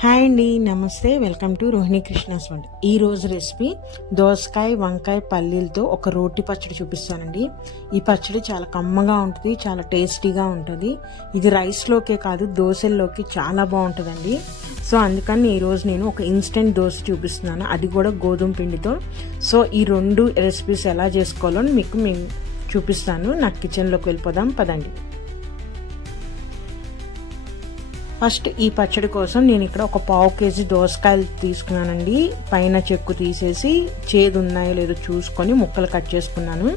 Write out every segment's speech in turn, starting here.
Hi అండి నమస్తే. Welcome to Rohini Krishna's వంట. ఈ రోజు రెసిపీ దోసకాయ వంకాయ పల్లీలతో ఒక రోటి పచ్చడి చూపిస్తానండి. ఈ పచ్చడి చాలా కమ్మగా ఉంటుంది చాలా టేస్టీగా ఉంటుంది. ఇది రైస్లోకే కాదు దోశల్లోకి చాలా బాగుంటుందండి. సో అందుకని ఈరోజు నేను ఒక ఇన్స్టెంట్ దోశ చూపిస్తున్నాను. అది కూడా గోధుమ పిండితో. సో ఈ రెండు రెసిపీస్ ఎలా చేసుకోవాలో మీకు మేము చూపిస్తాను. నాకు కిచెన్లోకి వెళ్ళిపోదాం పదండి. ఫస్ట్ ఈ పచ్చడి కోసం నేను ఇక్కడ ఒక పావు కేజీ దోసకాయలు తీసుకున్నానండి. పైన చెక్కు తీసేసి చేదు ఉన్నాయో లేదో చూసుకొని ముక్కలు కట్ చేసుకున్నాను.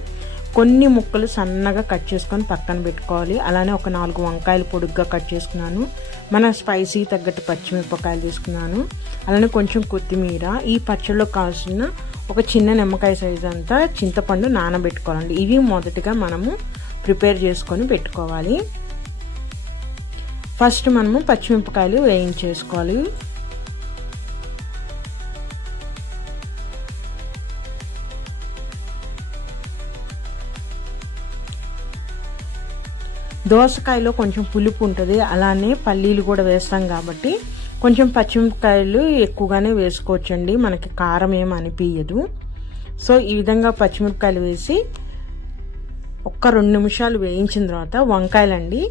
కొన్ని ముక్కలు సన్నగా కట్ చేసుకొని పక్కన పెట్టుకోవాలి. అలానే ఒక నాలుగు వంకాయలు పొడుగ్గా కట్ చేసుకున్నాను. మన స్పైసీ తగ్గట్టు పచ్చిమిరపకాయలు తీసుకున్నాను. అలానే కొంచెం కొత్తిమీర ఈ పచ్చడిలో కావాల్సిన ఒక చిన్న నిమ్మకాయ సైజు అంతా చింతపండు నానబెట్టుకోవాలండి. ఇవి మొదటిగా మనము ప్రిపేర్ చేసుకొని పెట్టుకోవాలి. ఫస్ట్ మనము పచ్చిమిరపకాయలు వేయించేసుకోవాలి. దోసకాయలో కొంచెం పులుపు ఉంటుంది అలానే పల్లీలు కూడా వేస్తాం కాబట్టి కొంచెం పచ్చిమిరపకాయలు ఎక్కువగానే వేసుకోవచ్చండి మనకి కారం ఏం అనిపించదు సో ఈ విధంగా పచ్చిమిరపకాయలు వేసి ఒక్క రెండు నిమిషాలు వేయించిన తర్వాత వంకాయలండి.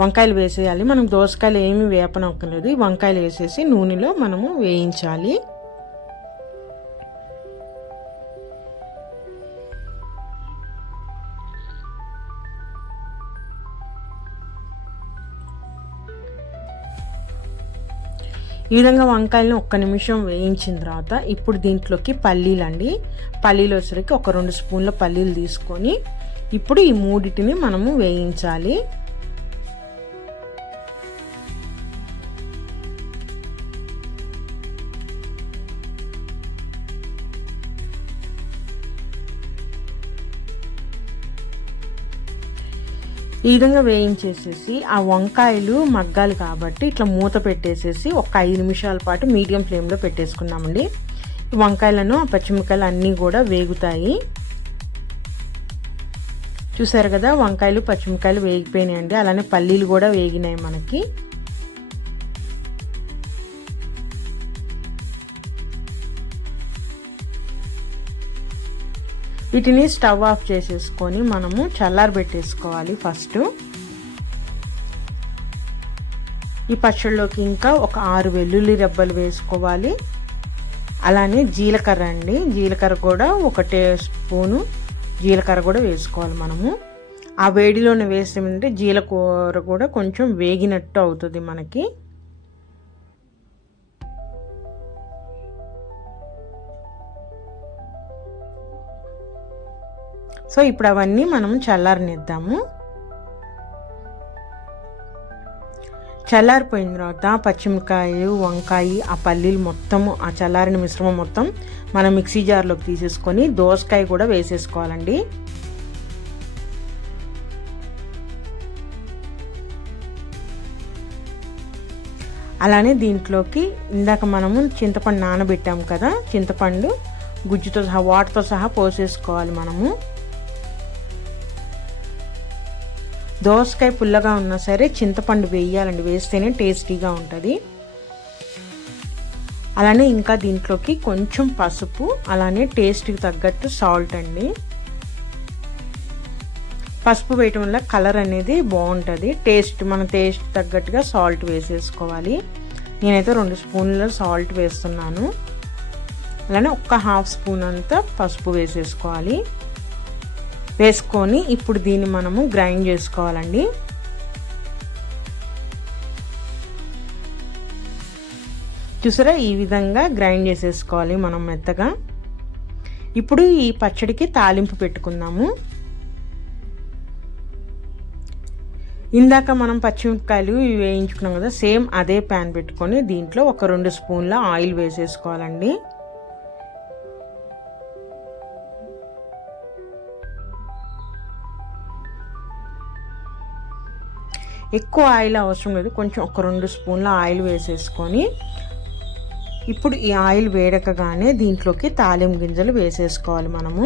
వంకాయలు వేసేయాలి. మనం దోసకాయలు ఏమి వేపనక్కర్లేదు. వంకాయలు వేసేసి నూనెలో మనము వేయించాలి. ఈ విధంగా వంకాయలను ఒక్క నిమిషం వేయించిన తర్వాత ఇప్పుడు దీంట్లోకి పల్లీలు అండి. పల్లీలు వచ్చరికి ఒక రెండు స్పూన్ల పల్లీలు తీసుకొని ఇప్పుడు ఈ మూడింటిని మనము వేయించాలి. ఈ విధంగా వేయించేసేసి ఆ వంకాయలు మగ్గాలి కాబట్టి ఇట్లా మూత పెట్టేసేసి ఒక ఐదు నిమిషాల పాటు మీడియం ఫ్లేమ్లో పెట్టేసుకున్నామండి వంకాయలను పచ్చిమిరకాయలు అన్నీ కూడా వేగుతాయి. చూసారు కదా వంకాయలు పచ్చిమిరకాయలు వేగిపోయినాయండి. అలానే పల్లీలు కూడా వేగినాయి మనకి. వీటిని స్టవ్ ఆఫ్ చేసేసుకొని మనము చల్లారబెట్టేసుకోవాలి ఫస్ట్. ఈ పచ్చళ్ళలోకి ఇంకా ఒక ఆరు వెల్లుల్లి రెబ్బలు వేసుకోవాలి. అలానే జీలకర్ర అండి. జీలకర్ర కూడా ఒక టే స్పూను జీలకర్ర కూడా వేసుకోవాలి మనము. ఆ వేడిలోనే వేసామంటే జీలకూర కూడా కొంచెం వేగినట్టు అవుతుంది మనకి. సో ఇప్పుడు అవన్నీ మనం చల్లారనిద్దాము. చల్లారిపోయిన తర్వాత పచ్చిమిరకాయలు వంకాయ ఆ పల్లీలు మొత్తము ఆ చల్లారిన మిశ్రమం మొత్తం మనం మిక్సీ జార్లోకి తీసేసుకొని దోసకాయ కూడా వేసేసుకోవాలండి. అలానే దీంట్లోకి ఇందాక మనము చింతపండు నానబెట్టాము కదా చింతపండు గుజ్జుతో సహా వాటర్తో సహా పోసేసుకోవాలి మనము. దోసకాయ పుల్లగా ఉన్నా సరే చింతపండు వేయాలండి. వేస్తేనే టేస్టీగా ఉంటుంది. అలానే ఇంకా దీంట్లోకి కొంచెం పసుపు అలానే టేస్ట్కి తగ్గట్టు సాల్ట్ అండి. పసుపు వేయటం వల్ల కలర్ అనేది బాగుంటుంది. టేస్ట్ మన టేస్ట్ తగ్గట్టుగా సాల్ట్ వేసేసుకోవాలి. నేనైతే రెండు స్పూన్ల సాల్ట్ వేస్తున్నాను. అలానే ఒక్క హాఫ్ స్పూన్ అంతా పసుపు వేసేసుకోవాలి. వేసుకొని ఇప్పుడు దీన్ని మనము గ్రైండ్ చేసుకోవాలండి. చూసారా? ఈ విధంగా గ్రైండ్ చేసేసుకోవాలి మనం మెత్తగా. ఇప్పుడు ఈ పచ్చడికి తాలింపు పెట్టుకుందాము. ఇందాక మనం పచ్చిమిరపకాయలు వేయించుకున్నాం కదా సేమ్ అదే ప్యాన్ పెట్టుకొని దీంట్లో ఒక రెండు స్పూన్ల ఆయిల్ వేసేసుకోవాలండి. ఎక్కువ ఆయిల్ అవసరం లేదు. కొంచెం ఒక రెండు స్పూన్ల ఆయిల్ వేసేసుకొని ఇప్పుడు ఈ ఆయిల్ వేడకగానే దీంట్లోకి తాలింపు గింజలు వేసేసుకోవాలి మనము.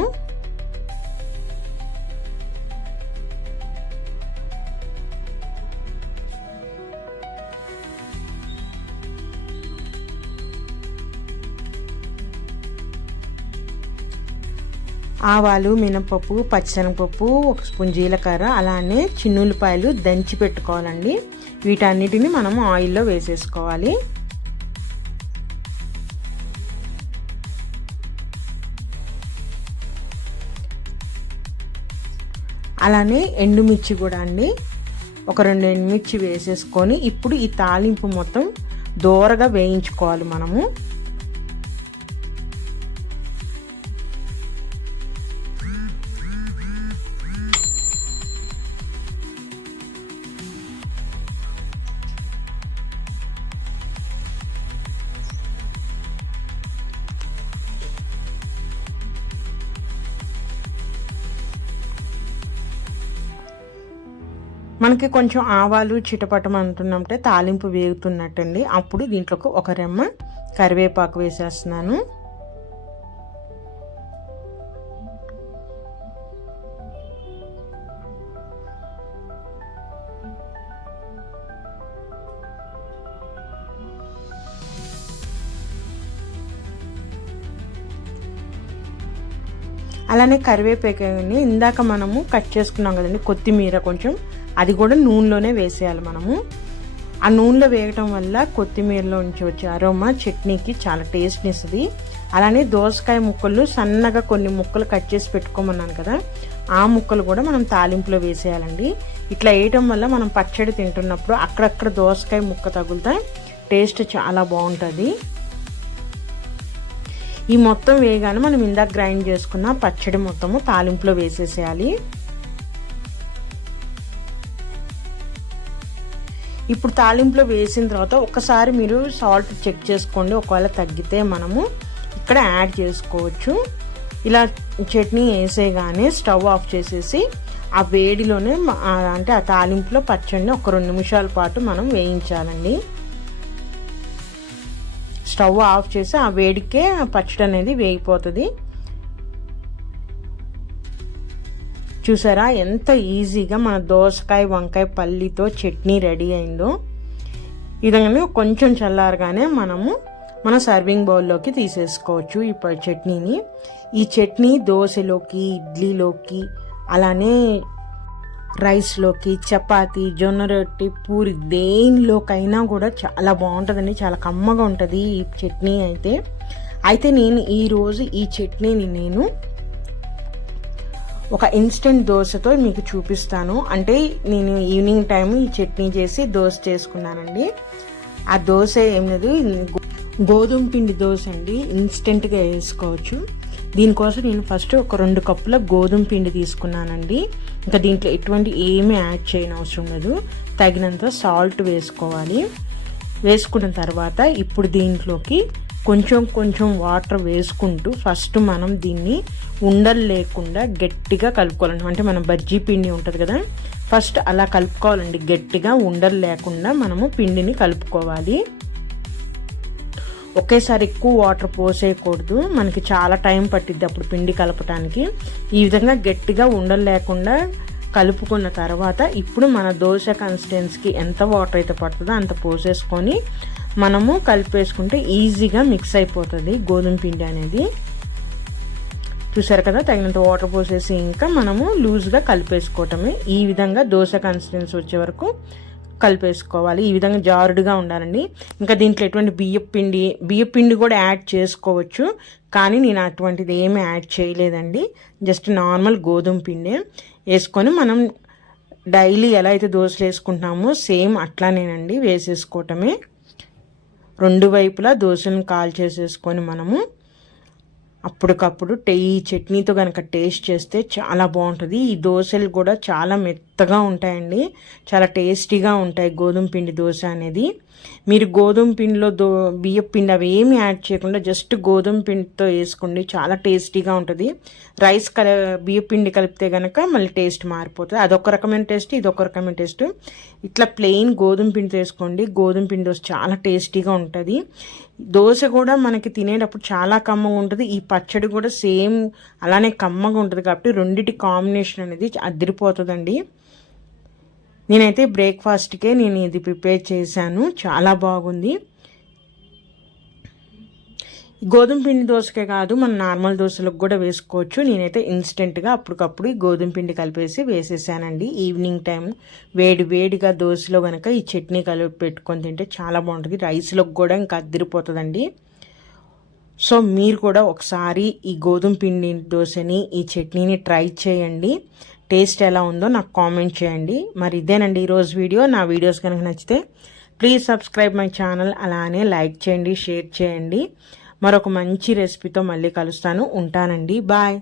ఆవాలు మినపప్పు పచ్చనపప్పు ఒక స్పూన్ జీలకర్ర అలానే చిన్నుల్లిపాయలు దంచి పెట్టుకోవాలండి. వీటన్నిటిని మనం ఆయిల్లో వేసేసుకోవాలి. అలానే ఎండుమిర్చి కూడా అండి. ఒక రెండు ఎండుమిర్చి వేసేసుకొని ఇప్పుడు ఈ తాలింపు మొత్తం దోరగా వేయించుకోవాలి మనము. మనకి కొంచెం ఆవాలు చిటపటం అంటున్నట్టే తాలింపు వేగుతున్నట్టండి. అప్పుడు దీంట్లోకి ఒక రెమ్మ కరివేపాకు వేసేస్తున్నాను. అలానే కరివేపాకుని ఇందాక మనము కట్ చేసుకున్నాం కదండి కొత్తిమీర కొంచెం. అది కూడా నూనెలోనే వేసేయాలి మనము. ఆ నూనెలో వేయటం వల్ల కొత్తిమీరలో నుంచి వచ్చే అరోమా చట్నీకి చాలా టేస్ట్ని ఇస్తుంది. అలానే దోసకాయ ముక్కలు సన్నగా కొన్ని ముక్కలు కట్ చేసి పెట్టుకోమన్నాను కదా ఆ ముక్కలు కూడా మనం తాలింపులో వేసేయాలండి. ఇట్లా వేయటం వల్ల మనం పచ్చడి తింటున్నప్పుడు అక్కడక్కడ దోసకాయ ముక్క తగులుతా టేస్ట్ చాలా బాగుంటుంది. ఈ మొత్తం వేయగానే మనం ఇందాక గ్రైండ్ చేసుకున్న పచ్చడి మొత్తము తాలింపులో వేసేసేయాలి. ఇప్పుడు తాలింపులో వేసిన తర్వాత ఒకసారి మీరు సాల్ట్ చెక్ చేసుకోండి. ఒకవేళ తగ్గితే మనము ఇక్కడ యాడ్ చేసుకోవచ్చు. ఇలా చట్నీ వేసేగానే స్టవ్ ఆఫ్ చేసేసి ఆ వేడిలోనే అంటే ఆ తాలింపులో పచ్చడిని ఒక రెండు నిమిషాల పాటు మనం వేయించాలండి. స్టవ్ ఆఫ్ చేసి ఆ వేడికే పచ్చడి అనేది వేగిపోతుంది. చూసారా? ఎంత ఈజీగా మన దోసకాయ వంకాయ పల్లితో చట్నీ రెడీ అయిందో. ఈ విధంగా కొంచెం చల్లారగానే మనము మన సర్వింగ్ బౌల్లోకి తీసేసుకోవచ్చు ఈ చట్నీని. ఈ చట్నీ దోశలోకి ఇడ్లీలోకి అలానే రైస్లోకి చపాతి జొన్న రొట్టి పూరి దేనిలోకైనా కూడా చాలా బాగుంటుందండి. చాలా కమ్మగా ఉంటుంది ఈ చట్నీ అయితే. అయితే నేను ఈరోజు ఈ చట్నీని నేను ఒక ఇన్స్టెంట్ దోశతో మీకు చూపిస్తాను. అంటే నేను ఈవినింగ్ టైం ఈ చట్నీ చేసి దోశ చేసుకున్నానండి. ఆ దోశ ఏం లేదు గోధుమ పిండి దోశ అండి. ఇన్స్టెంట్గా వేసుకోవచ్చు. దీనికోసం నేను ఫస్ట్ ఒక రెండు కప్పుల గోధుమ పిండి తీసుకున్నానండి. ఇంకా దీంట్లో ఎటువంటి ఏమీ యాడ్ చేయని అవసరం లేదు. తగినంత సాల్ట్ వేసుకోవాలి. వేసుకున్న తర్వాత ఇప్పుడు దీంట్లోకి కొంచెం కొంచెం వాటర్ వేసుకుంటూ ఫస్ట్ మనం దీన్ని ఉండలు లేకుండా గట్టిగా కలుపుకోవాలండి. అంటే మనం బజ్జీ పిండి ఉంటుంది కదా ఫస్ట్ అలా కలుపుకోవాలండి. గట్టిగా ఉండలు లేకుండా మనము పిండిని కలుపుకోవాలి. ఒకేసారి ఎక్కువ వాటర్ పోసేయకూడదు. మనకి చాలా టైం పట్టిద్ది అప్పుడు పిండి కలపటానికి. ఈ విధంగా గట్టిగా ఉండలు లేకుండా కలుపుకున్న తర్వాత ఇప్పుడు మన దోశ కన్సిస్టెన్సీకి ఎంత వాటర్ అయితే పడుతుందో అంత పోసేసుకొని మనము కలిపేసుకుంటే ఈజీగా మిక్స్ అయిపోతుంది. గోధుమ పిండి అనేది. చూసారు కదా తగినంత వాటర్ పోసేసి ఇంకా మనము లూజ్గా కలిపేసుకోవటమే. ఈ విధంగా దోశ కన్సిస్టెన్సీ వచ్చే వరకు కలిపేసుకోవాలి. ఈ విధంగా జారుడుగా ఉండాలండి. ఇంకా దీంట్లో ఎటువంటి బియ్యం పిండి బియ్యం పిండి కూడా యాడ్ చేసుకోవచ్చు. కానీ నేను అటువంటిది ఏమీ యాడ్ చేయలేదండి. జస్ట్ నార్మల్ గోధుమ పిండి. వేసుకొని మనం డైలీ ఎలా అయితే దోశలు వేసుకుంటున్నామో సేమ్ అట్లానేనండి వేసేసుకోవటమే. రెండు వైపులా దోశలను కాల్ చేసేసుకొని మనము అప్పటికప్పుడు టే ఈ చట్నీతో కనుక టేస్ట్ చేస్తే చాలా బాగుంటుంది. ఈ దోశలు కూడా చాలా మెత్తగా ఉంటాయండి. చాలా టేస్టీగా ఉంటాయి గోధుమ పిండి దోశ అనేది. మీరు గోధుమ పిండిలో దో బియ్యం పిండి అవి ఏమి యాడ్ చేయకుండా జస్ట్ గోధుమ పిండితో వేసుకోండి. చాలా టేస్టీగా ఉంటుంది. రైస్ కల బియ్య పిండి కలిపితే కనుక మళ్ళీ టేస్ట్ మారిపోతుంది. అదొక రకమైన టేస్ట్ ఇది ఒక రకమైన టేస్ట్. ఇట్లా ప్లెయిన్ గోధుమ పిండితో వేసుకోండి. గోధుమ పిండి దోశ చాలా టేస్టీగా ఉంటుంది. దోశ కూడా మనకి తినేటప్పుడు చాలా కమ్మగా ఉంటుంది. ఈ పచ్చడి కూడా సేమ్ అలానే కమ్మగా ఉంటుంది కాబట్టి రెండిటి కాంబినేషన్ అనేది అదిరిపోతుందండి. నేనైతే బ్రేక్ఫాస్ట్కే నేను ఇది ప్రిపేర్ చేశాను. చాలా బాగుంది. గోధుమ పిండి దోసకే కాదు మన నార్మల్ దోశలకు కూడా వేసుకోవచ్చు. నేనైతే ఇన్స్టెంట్గా అప్పటికప్పుడు ఈ గోధుమ పిండి కలిపేసి వేసేసానండి. ఈవినింగ్ టైం వేడి వేడిగా దోశలో కనుక ఈ చట్నీ కలిపి పెట్టుకొని తింటే చాలా బాగుంటుంది. రైస్లోకి కూడా ఇంకా అద్దరిపోతుందండి. సో మీరు కూడా ఒకసారి ఈ గోధుమ పిండి దోశని ఈ చట్నీని ట్రై చేయండి. టేస్ట్ ఎలా ఉందో నాకు కామెంట్ చేయండి. మరి ఇదేనండి ఈరోజు వీడియో. నా వీడియోస్ కనుక నచ్చితే ప్లీజ్ సబ్స్క్రైబ్ మై ఛానల్ అలానే లైక్ చేయండి షేర్ చేయండి. మరొక మంచి రెసిపీతో మళ్ళీ కలుస్తాను. ఉంటానండి. బాయ్.